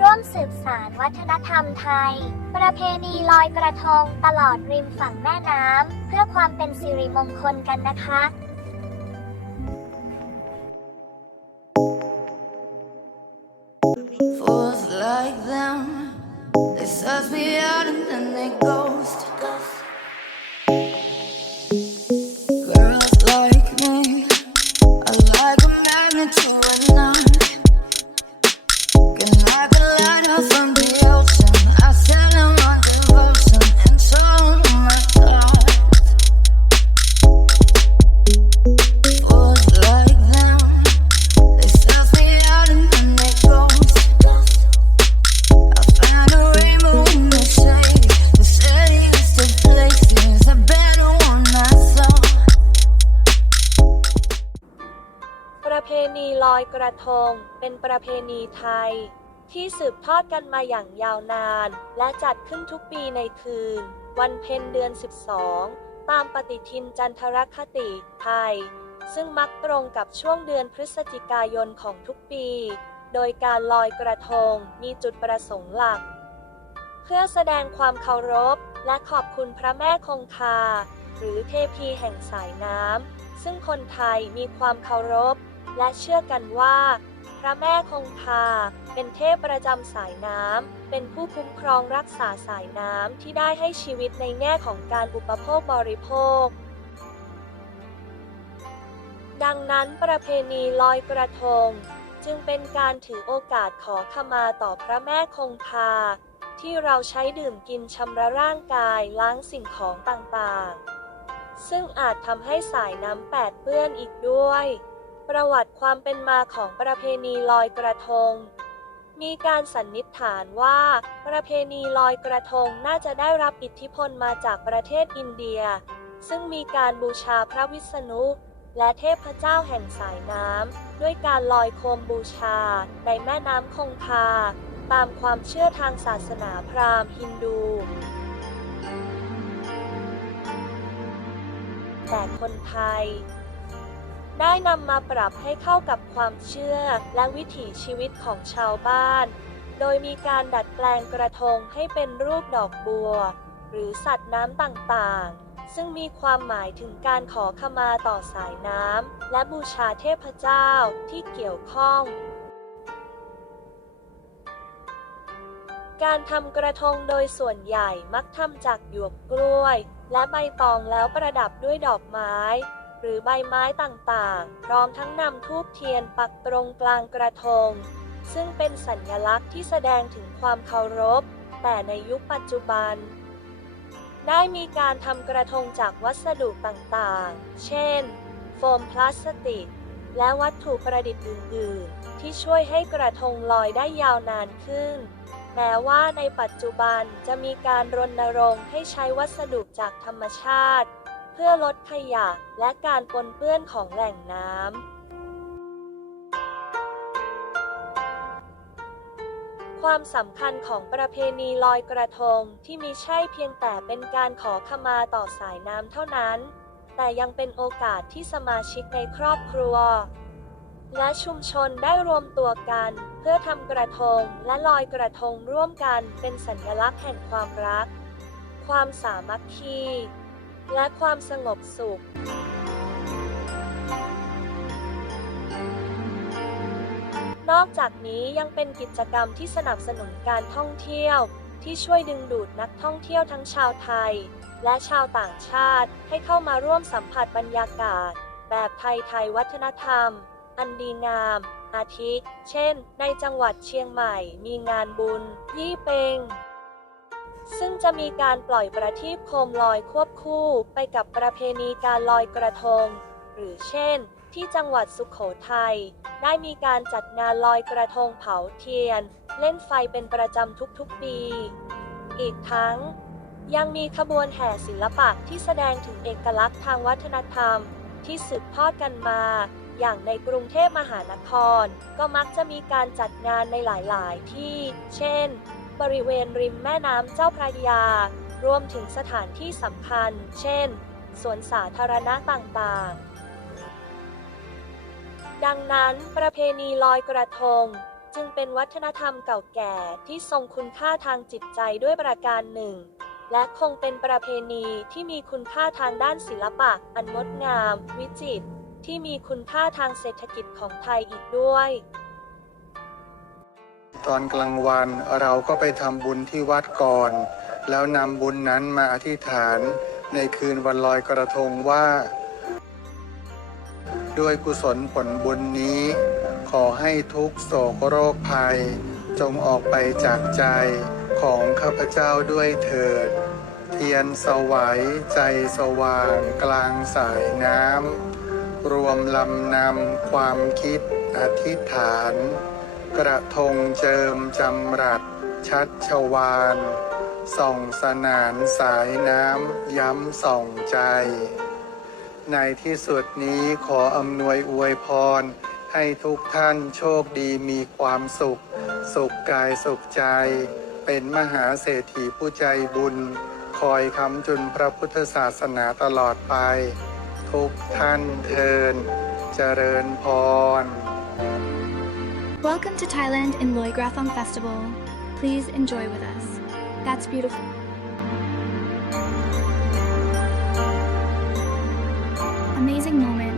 ร่วมสืบสารวัฒนธรรมไทย ประเพณีลอยกระทงตลอดริมฝั่งแม่น้ำ เพื่อความเป็นสิริมงคลกันนะคะ กระทง เป็นประเพณีไทย ที่สืบทอดกันมาอย่างยาวนาน และจัดขึ้นทุกปีในคืน วันเพ็ญเดือน 12 ตามปฏิทินจันทรคติไทย ซึ่งมักตรงกับช่วงเดือนพฤศจิกายนของทุกปี โดยการลอยกระทงมีจุดประสงค์หลัก เพื่อแสดงความเคารพ และขอบคุณพระแม่คงคา หรือเทพีแห่งสายน้ำซึ่งคนไทยมีความเคารพ และเชื่อกันว่า พระแม่คงคาเป็นเทพประจำสายน้ำ เป็นผู้คุ้มครองรักษาสายน้ำที่ได้ให้ชีวิตในแง่ของการอุปโภคบริโภค ดังนั้นประเพณีลอยกระทง จึงเป็นการถือโอกาสขอขมาต่อพระแม่คงคาที่เราใช้ดื่มกินชำระร่างกายล้างสิ่งของต่างๆ ซึ่งอาจทำให้สายน้ำแปดเปื้อนอีกด้วย ประวัติความเป็นมาของประเพณีลอยกระทง มีการสันนิษฐานว่า ประเพณีลอยกระทงน่าจะได้รับอิทธิพลมาจากประเทศอินเดีย ซึ่งมีการบูชาพระวิษณุ และเทพเจ้าแห่งสายน้ำด้วยการลอยโคมบูชา ในแม่น้ำคงคา ตามความเชื่อทางศาสนาพราหมณ์ฮินดูแต่คนไทย ได้นำมาปรับให้เข้ากับความเชื่อและวิถีชีวิตของชาวบ้าน โดยมีการดัดแปลงกระทงให้เป็นรูปดอกบัว หรือสัตว์น้ำต่างๆ ซึ่งมีความหมายถึงการขอขมาต่อสายน้ำและบูชาเทพเจ้าที่เกี่ยวข้องการทำกระทงโดยส่วนใหญ่มักทำจากหยวกกล้วย และใบตองแล้วประดับด้วยดอกไม้ หรือใบไม้ต่างๆ พร้อมทั้งนำทูบเทียนปักตรงกลางกระทง ซึ่งเป็นสัญลักษณ์ที่แสดงถึงความเคารพ แต่ในยุคปัจจุบัน ได้มีการทำกระทงจากวัสดุต่างๆ เช่น โฟมพลาสติก และวัตถุประดิษฐ์อื่น ๆ ที่ช่วยให้กระทงลอยได้ยาวนานขึ้นแม้ว่าในปัจจุบันจะมีการรณรงค์ให้ใช้วัสดุจากธรรมชาติ พื่อลดขยะและการปนเปื้อนของแหล่งน้ำ ความสำคัญของประเพณีลอยกระทงที่มีใช่เพียงแต่เป็นการขอขมาต่อสายน้ำเท่านั้น แต่ยังเป็นโอกาสที่สมาชิกในครอบครัว และชุมชนได้รวมตัวกัน เพื่อทำกระทงและลอยกระทงร่วมกันเป็นสัญลักษณ์แห่งความรัก ความสามัคคี และความสงบสุข นอกจากนี้ยังเป็นกิจกรรมที่สนับสนุนการท่องเที่ยว ที่ช่วยดึงดูดนักท่องเที่ยวทั้งชาวไทย และชาวต่างชาติให้เข้ามาร่วมสัมผัสบรรยากาศ แบบไทยไทยวัฒนธรรม อันดีงาม อาทิ เช่น ในจังหวัดเชียงใหม่มีงานบุญ ยี่เปง ซึ่งจะมีการปล่อยประทีปโคมลอยควบคู่ไปกับประเพณีการลอยกระทง หรือเช่น ที่จังหวัดสุขโขทัยได้มีการจัดงานลอยกระทงเผาเทียน เล่นไฟเป็นประจำทุกๆปี อีกทั้ง ยังมีขบวนแห่ศิลปะที่แสดงถึงเอกลักษณ์ทางวัฒนธรรม ที่สืบทอดกันมา อย่างในกรุงเทพมหานคร ก็มักจะมีการจัดงานในหลายๆ ที่ เช่น บริเวณริมแม่น้ำเจ้าพระยา รวมถึงสถานที่สำคัญ เช่น สวนสาธารณะต่างๆ ดังนั้นประเพณีลอยกระทง จึงเป็นวัฒนธรรมเก่าแก่ที่ทรงคุณค่าทางจิตใจด้วยประการหนึ่ง และคงเป็นประเพณีที่มีคุณค่าทางด้านศิลปะ อันงดงาม วิจิตรที่มีคุณค่าทางเศรษฐกิจของไทยอีกด้วย ตอนกลางวันเราก็ไปทำบุญที่วัดก่อน แล้วนำบุญนั้นมาอธิษฐานในคืนวันลอยกระทงว่า ด้วยกุศลผลบุญนี้ ขอให้ทุกโศกโรคภัย จงออกไปจากใจของข้าพเจ้าด้วยเถิด เทียนสวัยใจสว่างกลางสายน้ำรวมลำนำความคิดอธิษฐาน กระทงเจิมจำรัด ชัดชวานส่องสนานสายน้ำย้ำส่องใจ ในที่สุดนี้ขออำนวยอวยพร ให้ทุกท่านโชคดีมีความสุข สุขกายสุขใจ เป็นมหาเศรษฐีผู้ใจบุญ คอยคำจุนพระพุทธศาสนาตลอดไป ทุกท่านเทินเจริญพร Welcome to Thailand in Loy Krathong Festival. Please enjoy with us. That's beautiful. Amazing moment